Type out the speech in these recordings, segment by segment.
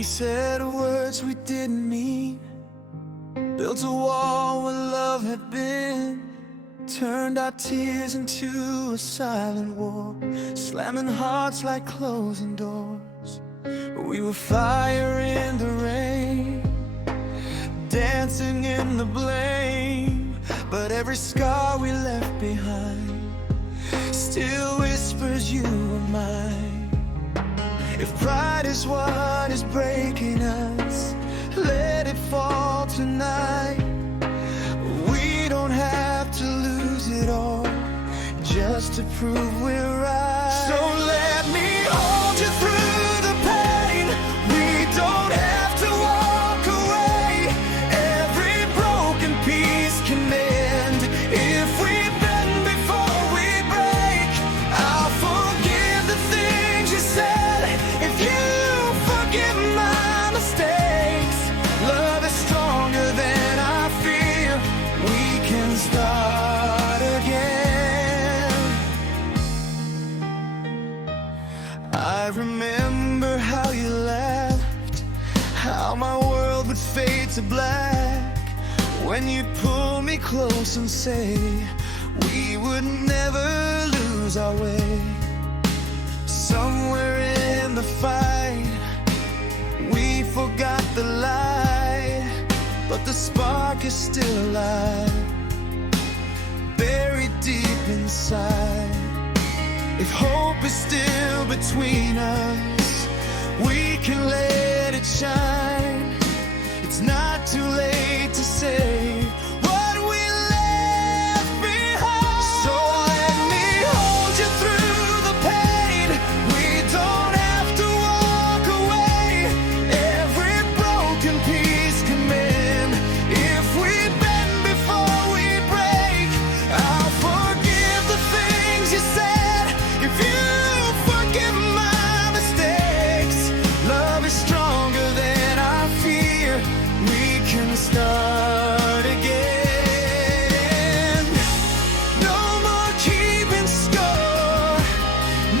We said words we didn't mean, built a wall where love had been, turned our tears into a silent war, slamming hearts like closing doors. We were fire in the rain, dancing in the blame, but every scar we left behind still whispers you were mine. If pride is what is breaking us, let it fall tonight. We don't have to lose it all just to prove we're right. So let me hold you through the pain. We don't have to walk away. Every broken piece can mend if we bend before we break. I'll forgive the things you said if you forgive my mistakes. Love is stronger than I fear. We can start again. I remember how you laughed, how my world would fade to black, when you'd pull me close and say we would never lose our way. Somewhere in the fight we forgot the light, but the spark is still alive, buried deep inside. If hope is still between us, we can let it shine. It's not too late to say what we left behind. So let me hold you through the pain. We don't have to walk away. Every broken piece can mend if we bend before we break. I'll forgive the things you said if you forgive my mistakes. Love is stronger than our fear. We can start again. No more keeping score,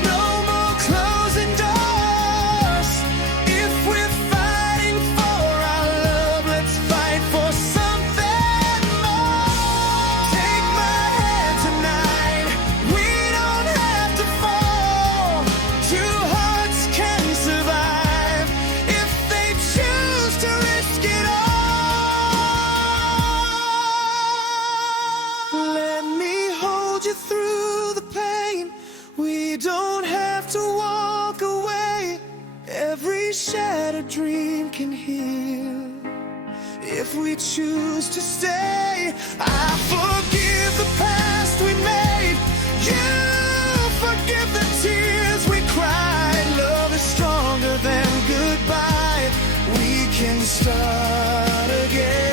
no more closing doors. If we're fighting for our love, let's fight for something more. Take my hand tonight. We don't have to fall. Two hearts can survive if they choose to risk it all. Let me hold you through the pain. We don't have to walk away. Every shattered dream can heal if we choose to stay. I forgive the past we made. You forgive the tears we cried. Love is stronger than goodbye. We can start again.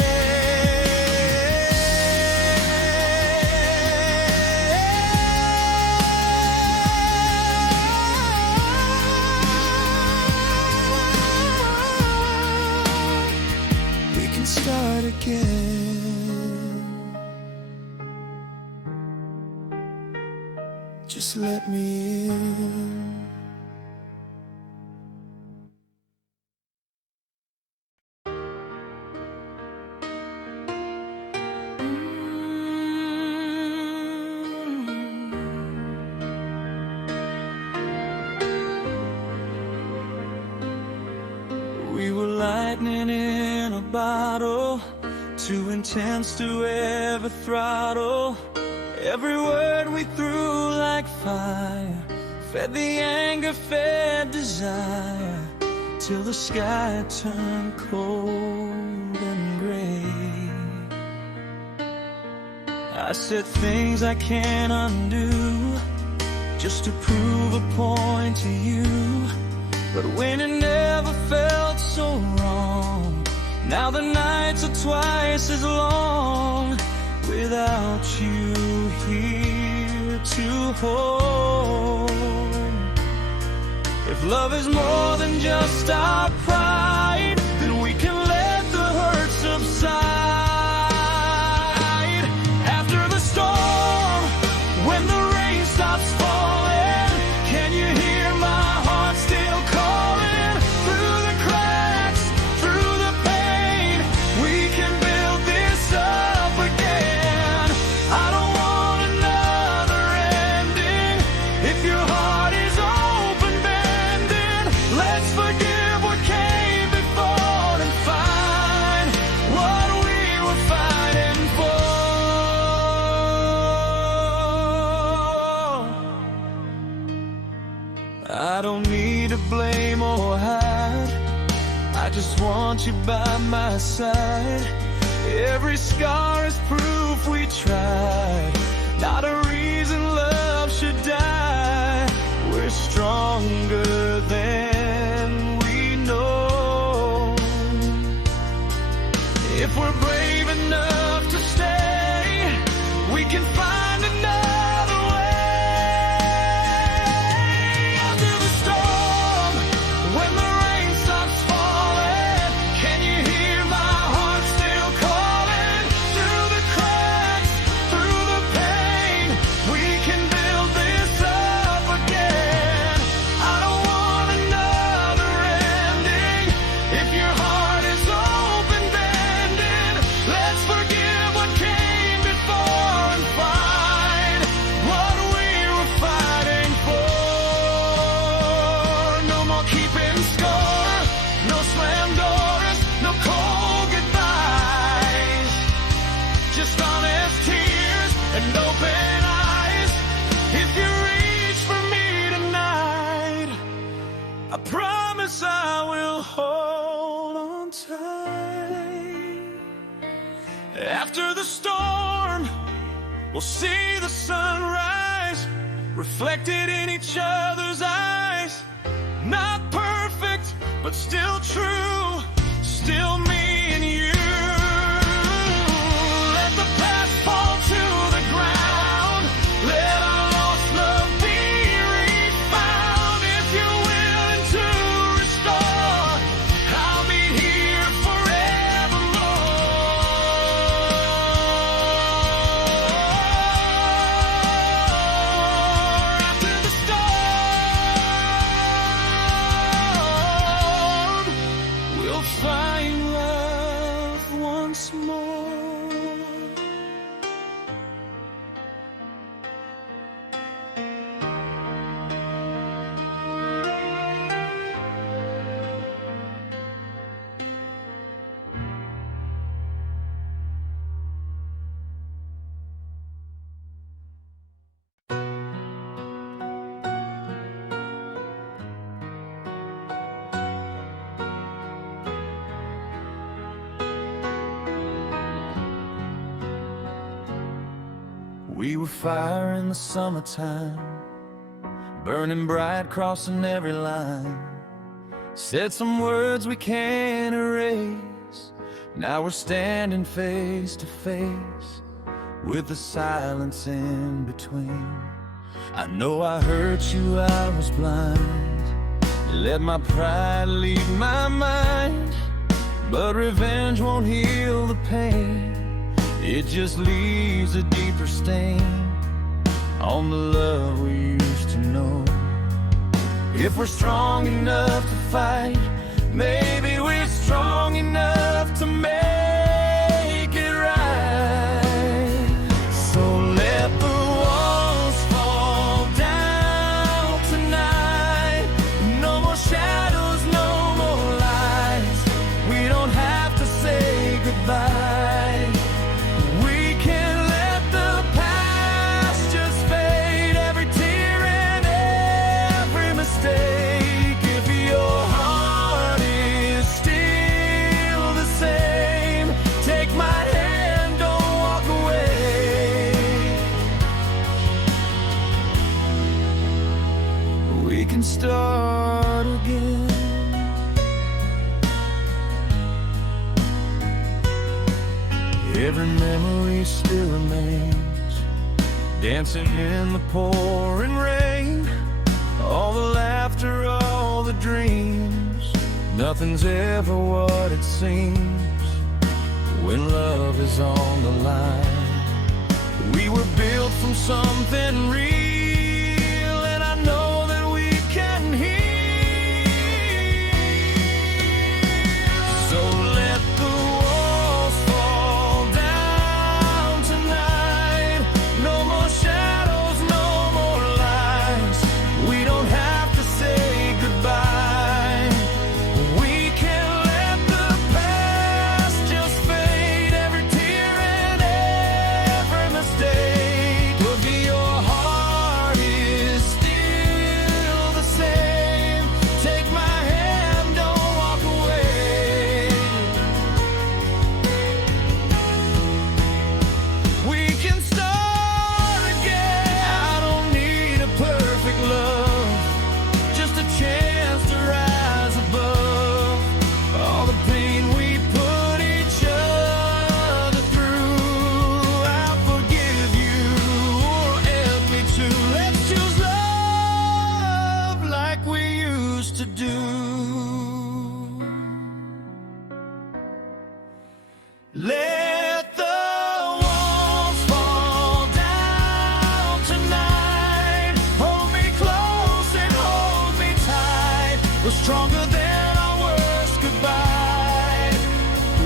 We can start again. Just let me in. We were lightning in a bottle, too intense to ever throttle. Every word we threw like fire, fed the anger, fed desire, till the sky turned cold and gray. I said things I can't undo, just to prove a point to you. But when it never felt so wrong, now the nights are twice as long without you here to hold. If love is more than just our pride, then we can let the hurt subside. After the storm, when the rain stops falling, can you hear my heart still calling through the cracks? I just want you by my side. Every scar is proof we tried. Not a reason love should die. We're stronger than we know. If we're brave enough to stay, we can find another way. Under the storm, when the rain stops falling, can you hear my heart still calling? Through the cracks, through the pain, we can build this up again. I don't want another ending. If your heart is open bending, let's forgive what came before and find what we were fighting for. No more keeping score, no slam doors, no cold goodbyes. Just honest tears and open eyes. If you reach for me tonight, I promise I will hold on tight. After the storm, we'll see the sunrise, reflected in each other's eyes. Not perfect, but still true, still me and you. Let the past fall to the ground. Let our lost love be refound. If you're willing to restore, I'll be here forevermore. After the storm, we'll find love once more. We were fire in the summertime, burning bright, crossing every line. Said some words we can't erase. Now we're standing face to face, with the silence in between. I know I hurt you, I was blind. Let my pride lead my mind, but revenge won't heal the pain. It just leaves a deeper stain on the love we used to know. If we're strong enough to fight, maybe we're strong enough to make it right. So let the walls fall down tonight. No more shadows, no more lies. We don't have to say goodbye. Start again. Every memory still remains, dancing in the pouring rain. All the laughter, all the dreams. Nothing's ever what it seems when love is on the line. We were built from something real, and I know that we can heal. So let the walls fall down tonight. No more shadows, no more lies. We don't have to say goodbye. We can let the past just fade. Every tear and every mistake. Look at your heart. Let the walls fall down tonight. Hold me close and hold me tight. We're stronger than our worst goodbye.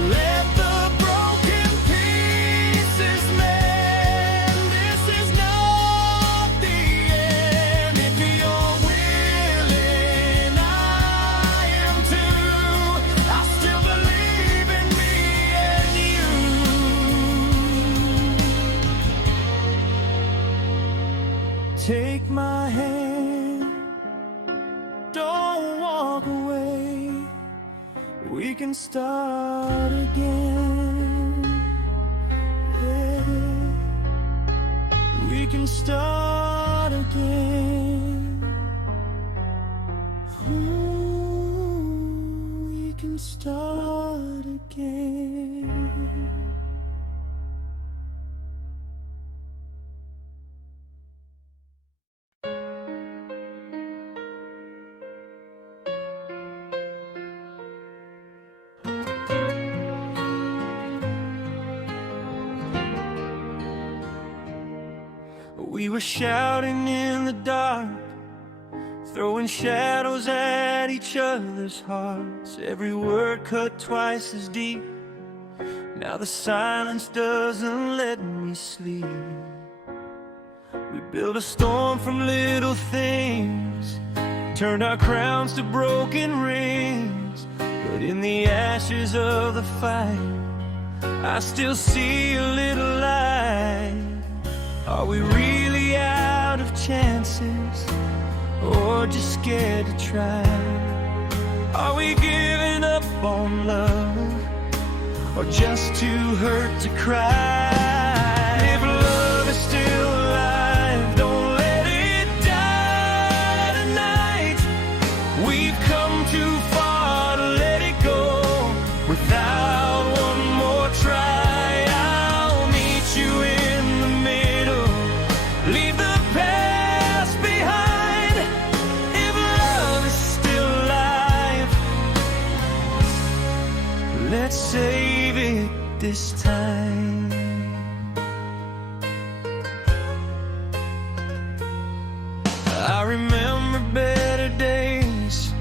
Let the broken pieces mend. This is not the end. If you're willing, I am too. I still believe in me and you. Take my hand, don't walk away. We can start again. Yeah. We can start again. Ooh, we can start again. We were shouting in the dark, throwing shadows at each other's hearts. Every word cut twice as deep. Now the silence doesn't let me sleep. We built a storm from little things, turned our crowns to broken rings. But in the ashes of the fight, I still see a little light. Are we really out of chances, or just scared to try? Are we giving up on love, or just too hurt to cry? If love is still alive, don't let it die tonight. We've come too far to let it go without one more try. I'll meet you in the middle, leave the past behind. If love is still alive, let's save it this time. I remember better days,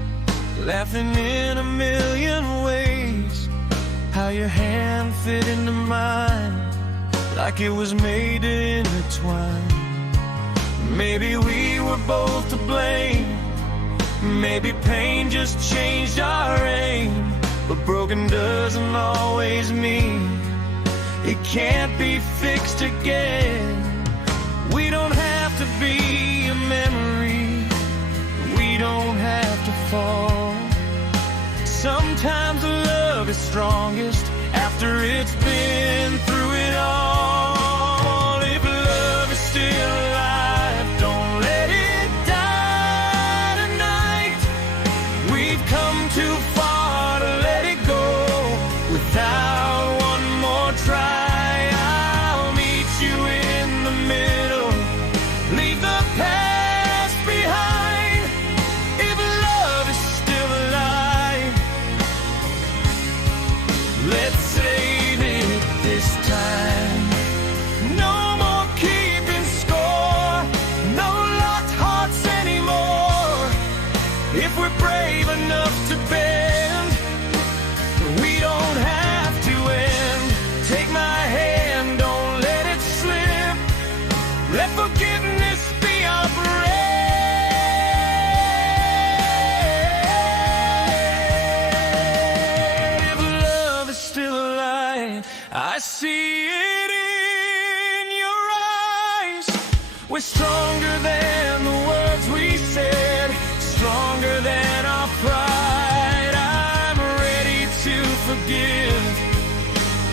laughing in a million ways. How your hand fit into mine, like it was made to intertwine. Maybe we were both to blame, maybe pain just changed our aim. But broken doesn't always mean it can't be fixed again. We don't have to be a memory, we don't have to fall. Sometimes love is strongest after it's been through it all. If love is still alive, don't let it die tonight. We've come too far to let it go without one more try. I'll meet you in the middle, leave the past behind. If love is still alive, let's save it this time. No more keeping score, no locked hearts anymore. If we're brave enough to bend, we don't have to end. Take my hand, don't let it slip. Let forgiveness be our bread. If love is still alive, I see it in your eyes. We're stronger than the words we said, stronger than our pride. I'm ready to forgive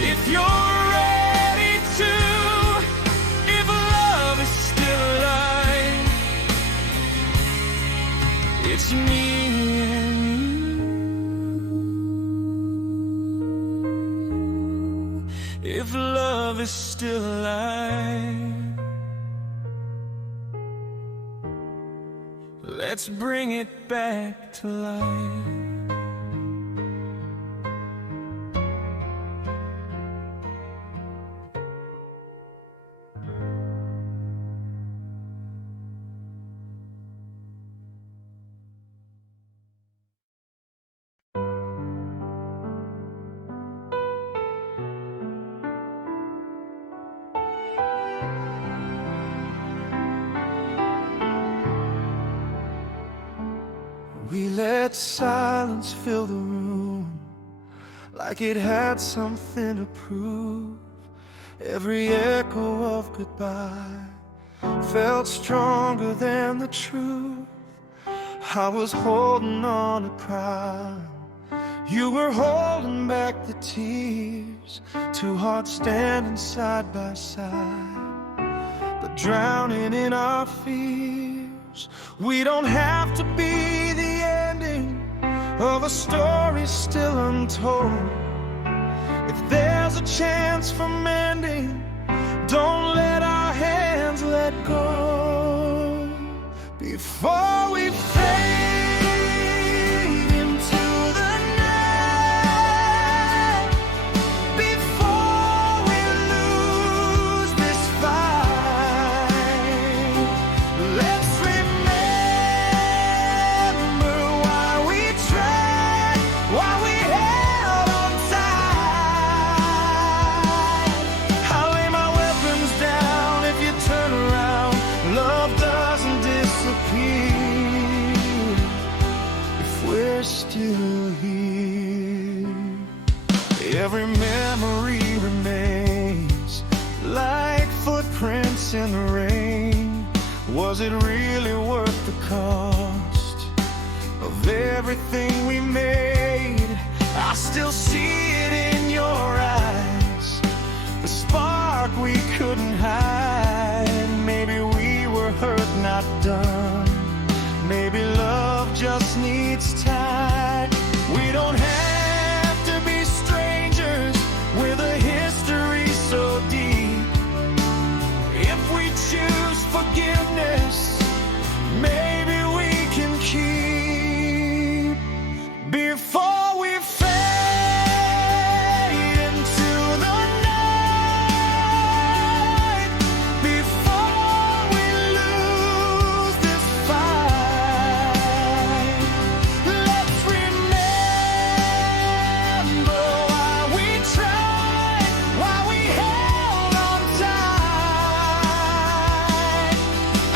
if you're ready to. If love is still alive, it's me and you. If love is still alive, let's bring it back to life. let silence fill the room, like it had something to prove. Every echo of goodbye felt stronger than the truth. I was holding on to pride, you were holding back the tears. Two hearts standing side by side, but drowning in our fears. We don't have to be the ending of a story still untold. If there's a chance for mending, don't let our hands let go. Before we fade into the night, before we lose this fight, let's remember why we tried, why we held on tight. I'll lay my weapons down if you turn around. Love doesn't disappear if we're still here. Every memory remains like footprints in the rain. Was it really worth the cost of everything we made? I still see it in your eyes, the spark we couldn't hide. Maybe we were hurt, not done. Maybe love just needs time. We don't have to be strangers with a history so deep. If we choose forgiveness, maybe we can keep. Before we fade into the night, before we lose this fight, let's remember why we tried, why we held on tight.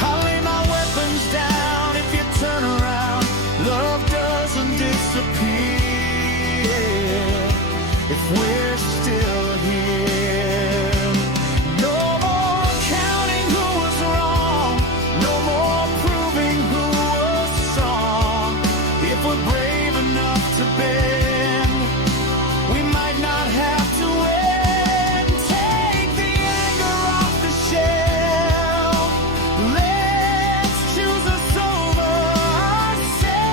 I'll lay my weapons down if you turn around. Love doesn't disappear if we're still here. No more counting who was wrong, no more proving who was strong. If we're brave enough to bend, we might not have to win. Take the anger off the shelf. Let's choose us over ourselves.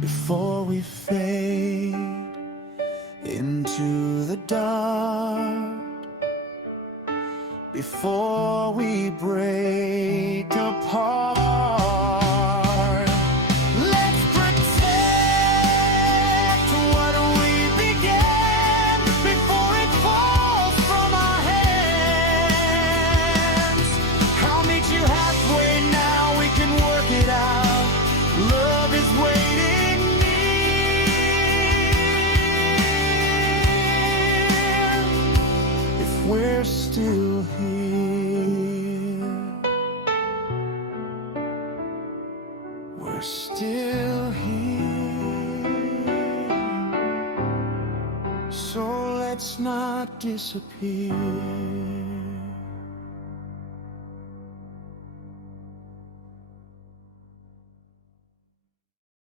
Before we fade into the dark, before we break apart, let's protect what we began before it falls from our hands. I'll meet you halfway now, we can work it out. Love is waiting near if we're still here. We're still here, so let's not disappear.